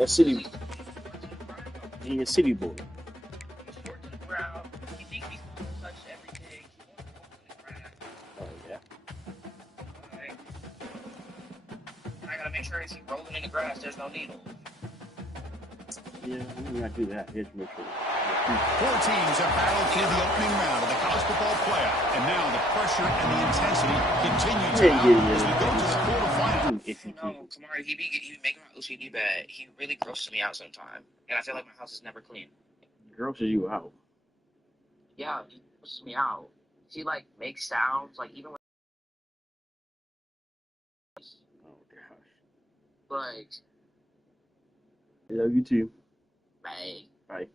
A city, he a city boy. Oh yeah. I gotta make sure he's rolling in the grass. There's no needle. Yeah, we gotta do that. Here's make sure. Four teams have battled through the opening round of the college football playoff, and now the pressure and the intensity continue to mount as we go to the quarterfinals. No, Kamari, he be making my OCD bad. He really grosses me out sometimes, and I feel like my house is never clean. Grosses you out. Yeah, he grosses me out. He like makes sounds like even when. Oh gosh. Like. I love you too. Bye. Bye.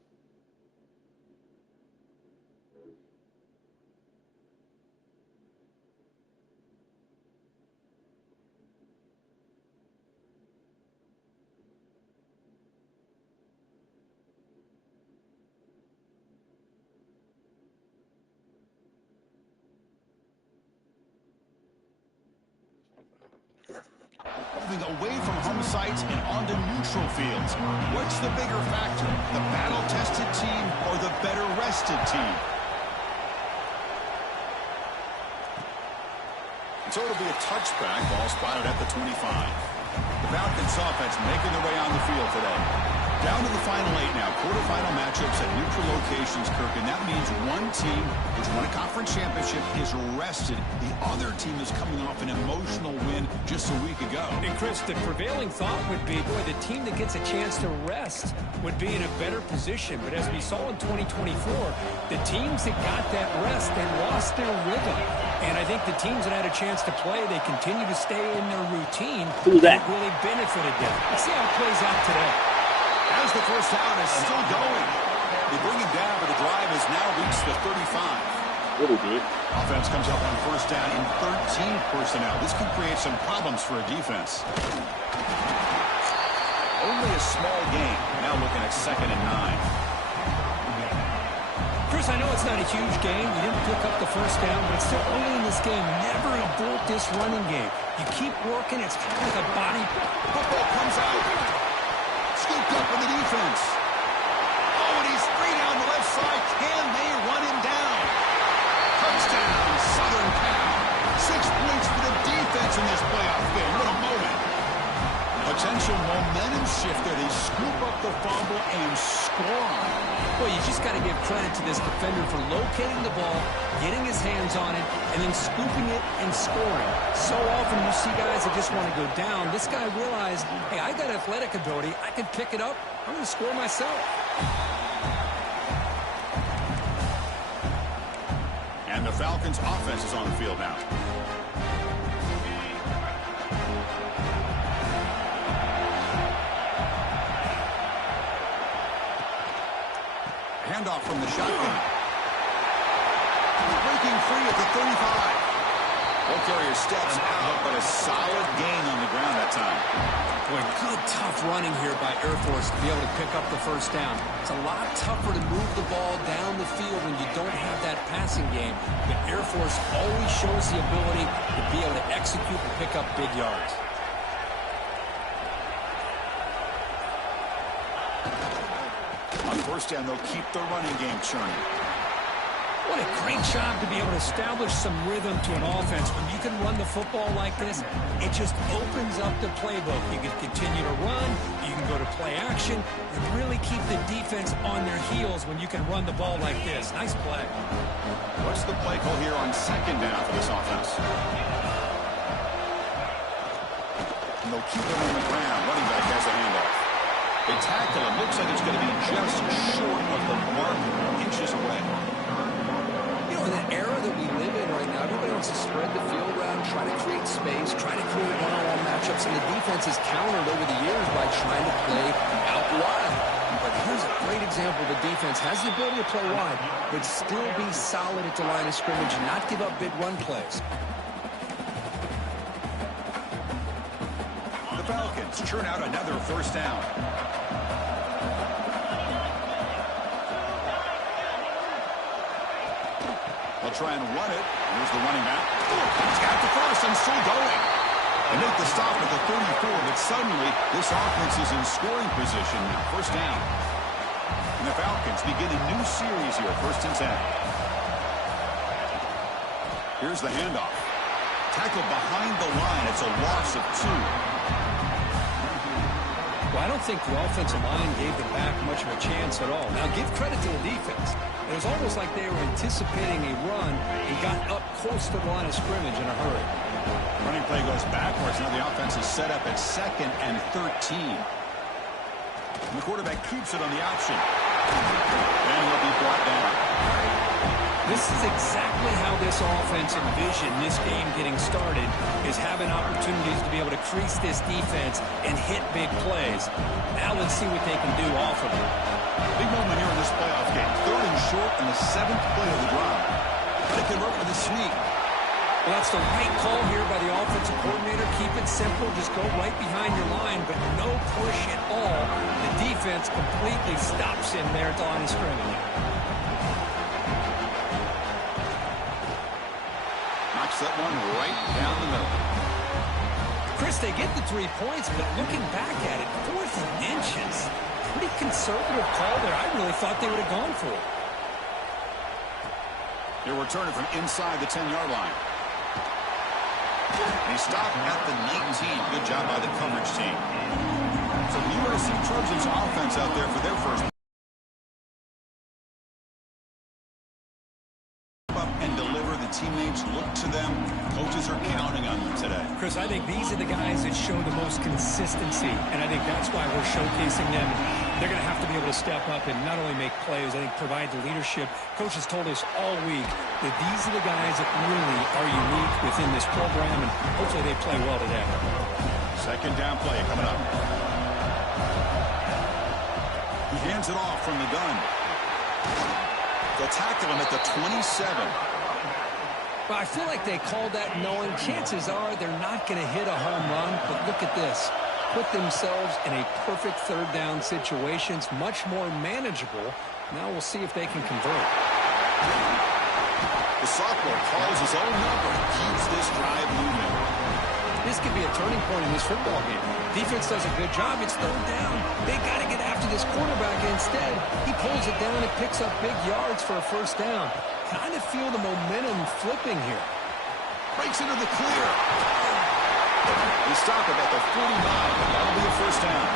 Moving away from home sites and onto neutral fields. What's the bigger factor, the battle-tested team or the better-rested team? So it'll be a touchback, ball spotted at the 25. The Falcons offense making their way on the field today. Down to the final 8 now. Quarterfinal matchups at neutral locations, Kirk, and that means one team which won a conference championship is rested. The other team is coming off an emotional win just a week ago. And Chris, the prevailing thought would be, boy, the team that gets a chance to rest would be in a better position. But as we saw in 2024, the teams that got that rest, they lost their rhythm. And I think the teams that had a chance to play, they continue to stay in their routine. Who's that? It really benefited them. Let's see how it plays out today. As the first down is still going. They bring him down, but the drive has now reached the 35. Little bit. Offense comes up on first down in 13 personnel. This could create some problems for a defense. Only a small gain. Now looking at 2nd and 9. Chris, I know it's not a huge game. You didn't pick up the first down, but it's still early in this game. Never abort this running game. You keep working. It's kind of like a body. Football comes out. Scooped up in the defense. Oh, and he's free down the left side. Can they run him down? Touchdown, Southern Cal. 6 points for the defense in this playoff game. What a moment. Potential momentum shifter. They scoop up the fumble and score on it. Well, you just got to give credit to this defender for locating the ball, getting his hands on it, and then scooping it and scoring. So often you see guys that just want to go down. This guy realized, hey, I got athletic ability. I can pick it up. I'm going to score myself. And the Falcons' offense is on the field now. Handoff from the shotgun. Breaking free at the 35. Ball carrier steps out, but a solid gain on the ground that time. Boy, good tough running here by Air Force to be able to pick up the first down. It's a lot tougher to move the ball down the field when you don't have that passing game. But Air Force always shows the ability to be able to execute and pick up big yards. On first down, they'll keep the running game churning. What a great job to be able to establish some rhythm to an offense. When you can run the football like this, it just opens up the playbook. You can continue to run. You can go to play action. And really keep the defense on their heels when you can run the ball like this. Nice play. What's the play call here on 2nd down for this offense? And they'll keep it on the ground. Running back has a handoff. They tackle him. Looks like it's going to be just short of the mark, inches away. You know, in the era that we live in right now, everybody wants to spread the field around, try to create space, try to create one-on-one matchups, and the defense has countered over the years by trying to play out wide. But here's a great example. The defense has the ability to play wide, but still be solid at the line of scrimmage and not give up big run plays. The Falcons churn out another first down. They'll try and run it. Here's the running back. He's got the first and still going. They make the stop at the 34, but suddenly this offense is in scoring position now. First down. And the Falcons begin a new series here, 1st and 10. Here's the handoff. Tackled behind the line. It's a loss of 2. Well, I don't think the offensive line gave the back much of a chance at all. Now, give credit to the defense. It was almost like they were anticipating a run and got up close to the line of scrimmage in a hurry. Running play goes backwards. Now the offense is set up at 2nd and 13. And the quarterback keeps it on the option. And he'll be brought down. This is exactly how this offense envisioned this game getting started, is having opportunities to be able to crease this defense and hit big plays. Now let's see what they can do off of it. Big moment here in this playoff game. 3rd and short in the 7th play of the drive. They convert with a sneak. Well, that's the right call here by the offensive coordinator. Keep it simple. Just go right behind your line, but no push at all. The defense completely stops him there at the line of scrimmage. Knocks that one right down the middle. Chris, they get the 3 points, but looking back at it, 4th inches. Pretty conservative call there. I really thought they would have gone for it. He'll return it from inside the 10-yard line. And he stopped at the 19. Good job by the coverage team. So the USC Trojans offense out there for their first up and deliver. The teammates look to them. Coaches are counting on them today. Chris, I think these are the guys that show the most consistency, and I think that's why we're showcasing them. They're going to have to be able to step up and not only make plays, I think provide the leadership. Coach has told us all week that these are the guys that really are unique within this program, and hopefully they play well today. 2nd down play coming up. He hands it off from the gun. They'll tackle him at the 27. Well, I feel like they called that knowing chances are they're not going to hit a home run, but look at this. Put themselves in a perfect 3rd down situation. It's much more manageable. Now we'll see if they can convert. The sophomore calls his own number and keeps this drive moving. This could be a turning point in this football game. Defense does a good job. It's 3rd down. They got to get after this quarterback. Instead, he pulls it down and picks up big yards for a 1st down. Kind of feel the momentum flipping here. Breaks into the clear. They stop him at the 49. That'll be a 1st down.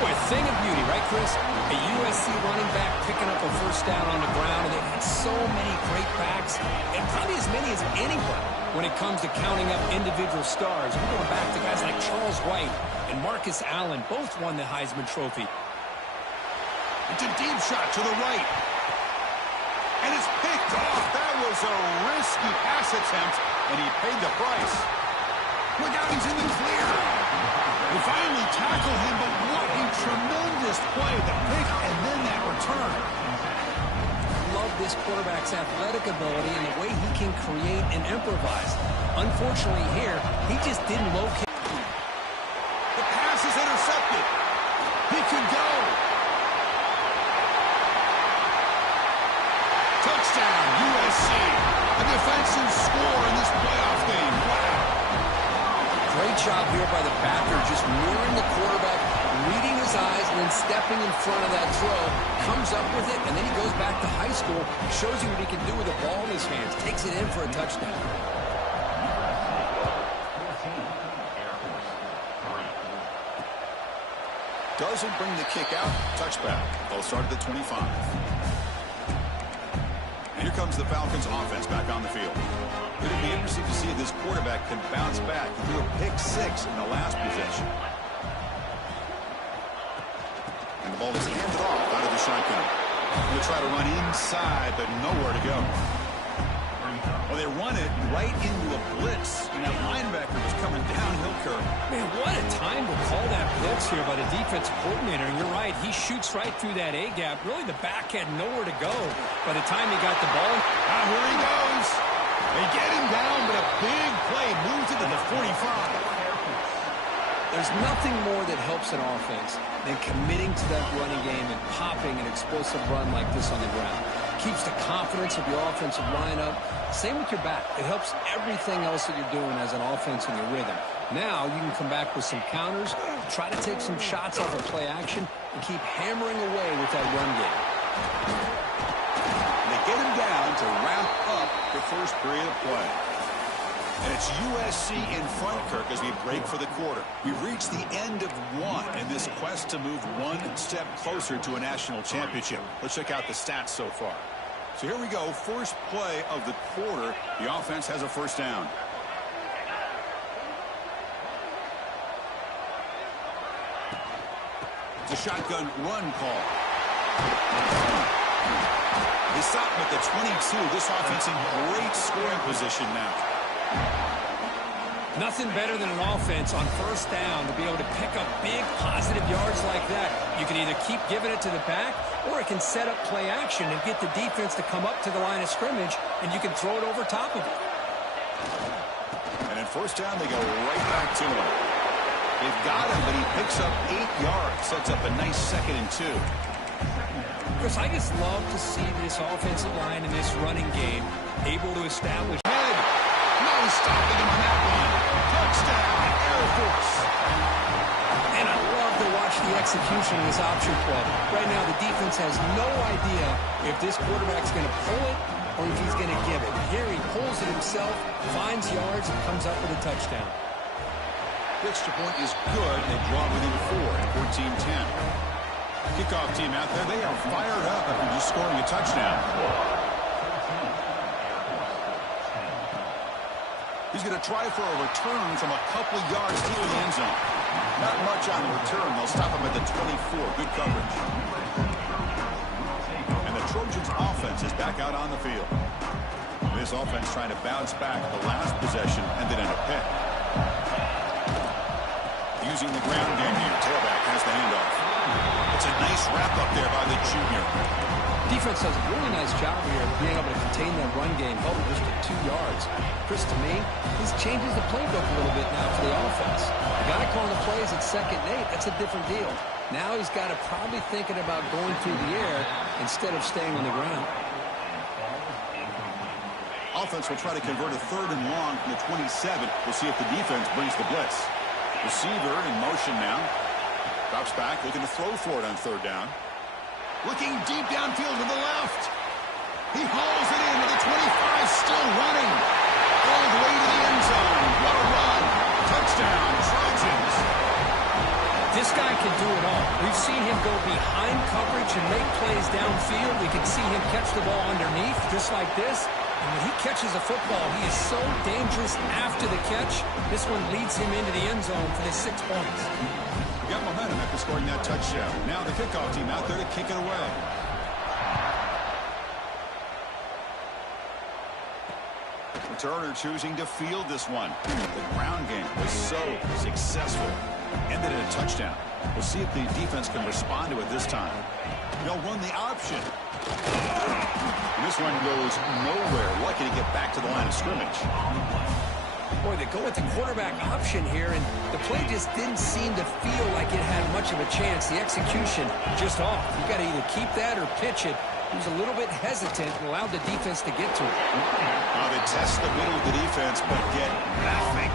Boy, a thing of beauty, right, Chris? A USC running back picking up a 1st down on the ground, and they've had so many great backs, and probably as many as anyone when it comes to counting up individual stars. We're going back to guys like Charles White and Marcus Allen. Both won the Heisman Trophy. It's a deep shot to the right. And it's picked off. That was a risky pass attempt, and he paid the price. Look out, he's in the clear. They finally tackled him, but what a tremendous play. The pick and then that return. Love this quarterback's athletic ability and the way he can create and improvise. Unfortunately here, he just didn't locate. The pass is intercepted. He can go. Touchdown, USC. A defensive score in this playoff game. Wow. Great job here by the backer, just mirroring the quarterback, reading his eyes, and then stepping in front of that throw. Comes up with it, and then he goes back to high school, shows you what he can do with the ball in his hands, takes it in for a touchdown. Doesn't bring the kick out. Touchback. They'll start at the 25. And here comes the Falcons offense back on the field. It'll be interesting to see if this quarterback can bounce back. He threw a pick 6 in the last possession. And the ball is handed off out of the shotgun. He'll try to run inside, but nowhere to go. Well, they run it right into a blitz, and that linebacker was coming downhill curve. Man, what a time to call that blitz here by the defensive coordinator. And you're right, he shoots right through that A-gap. Really, the back had nowhere to go by the time he got the ball. Ah, here he goes. They get him down, but a big play moves it to the 45. There's nothing more that helps an offense than committing to that running game and popping an explosive run like this on the ground. keeps the confidence of your offensive lineup. Same with your back. It helps everything else that you're doing as an offense in your rhythm. Now you can come back with some counters, try to take some shots off of play action, and keep hammering away with that run game. They get him down to wrap up the first period of play. And it's USC in front, Kirk, as we break for the quarter. We've reached the end of one in this quest to move one step closer to a national championship. Let's check out the stats so far. So here we go. First play of the quarter. The offense has a first down. It's a shotgun run call. They stop him at the 22. This offense in great scoring position now. Nothing better than an offense on first down to be able to pick up big positive yards like that. You can either keep giving it to the back, or it can set up play action and get the defense to come up to the line of scrimmage, and you can throw it over top of it. And in first down, they go right back to him. They've got him, but he picks up 8 yards. Sets up a nice 2nd and 2. Chris, I just love to see this offensive line in this running game able to establish. No stopping him on that one. Touchdown, Air Force. And I love to watch the execution of this option play. Right now, the defense has no idea if this quarterback's going to pull it or if he's going to give it. Here he pulls it himself, finds yards, and comes up with a touchdown. The extra point is good. They draw within 4 at 14-10. Kickoff team out there. They are fired up after just scoring a touchdown. He's going to try for a return from a couple yards deep in the end zone. Not much on the return. They'll stop him at the 24. Good coverage. And the Trojans' offense is back out on the field. This offense trying to bounce back. The last possession ended in a pick. Using the ground game here. Tailback has the handoff. It's a nice wrap up there by the junior. Defense does a really nice job here of being able to contain that run game, held it just to 2 yards. Chris, to me, this changes the playbook a little bit now for the offense. The guy calling the plays at 2nd and 8, that's a different deal. Now he's got to probably thinking about going through the air instead of staying on the ground. Offense will try to convert a 3rd and long from the 27. We'll see if the defense brings the blitz. Receiver in motion now. Drops back, looking to throw for it on 3rd down. Looking deep downfield to the left. He hauls it in to the 25, still running. All the way to the end zone. What a run. Touchdown, Trojans. This guy can do it all. We've seen him go behind coverage and make plays downfield. We can see him catch the ball underneath, just like this. And when he catches a football, he is so dangerous after the catch. This one leads him into the end zone for the 6 points. Got momentum after scoring that touchdown. Now the kickoff team out there to kick it away. Returner choosing to field this one. The ground game was so successful. Ended in a touchdown. We'll see if the defense can respond to it this time. They'll run the option. And this one goes nowhere. Lucky to get back to the line of scrimmage. Boy, they go with the quarterback option here, and the play just didn't seem to feel like it had much of a chance. The execution just off. You got to either keep that or pitch it. He was a little bit hesitant and allowed the defense to get to it. They test the middle of the defense, but get nothing.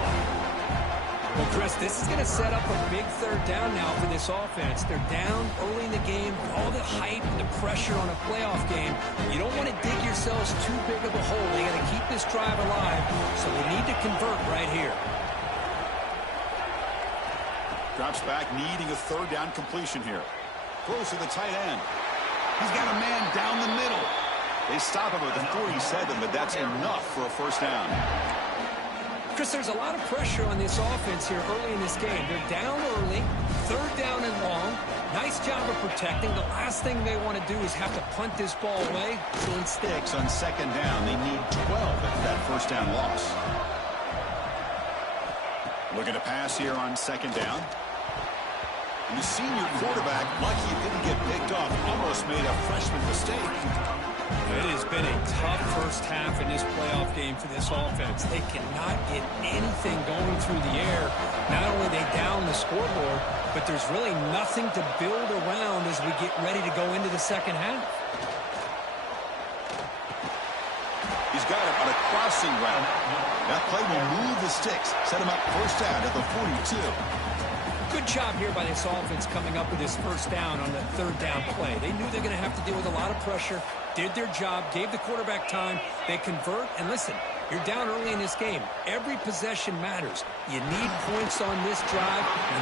Well, Chris, this is going to set up a big 3rd down now for this offense. They're down early in the game, all the hype and the pressure on a playoff game. You don't want to dig yourselves too big of a hole. They got to keep this drive alive, so they need to convert right here. Drops back, needing a 3rd down completion here. Throws to the tight end. He's got a man down the middle. They stop him at the 47, but that's enough for a first down. Chris, there's a lot of pressure on this offense here early in this game. They're down early, 3rd down and long. Nice job of protecting. The last thing they want to do is have to punt this ball away. So instead, on 2nd down, they need 12 after that first down loss. Looking to pass here on 2nd down. And the senior quarterback, lucky he didn't get picked off, almost made a freshman mistake. It has been a tough first half in this playoff game for this offense. They cannot get anything going through the air. Not only they down the scoreboard, but there's really nothing to build around as we get ready to go into the second half. He's got him on a crossing route. That play will move the sticks, set him up first down at the 42. Good job here by this offense coming up with this first down on the third down play. They knew they're going to have to deal with a lot of pressure, did their job, gave the quarterback time. They convert, and listen, you're down early in this game. Every possession matters. You need points on this drive, and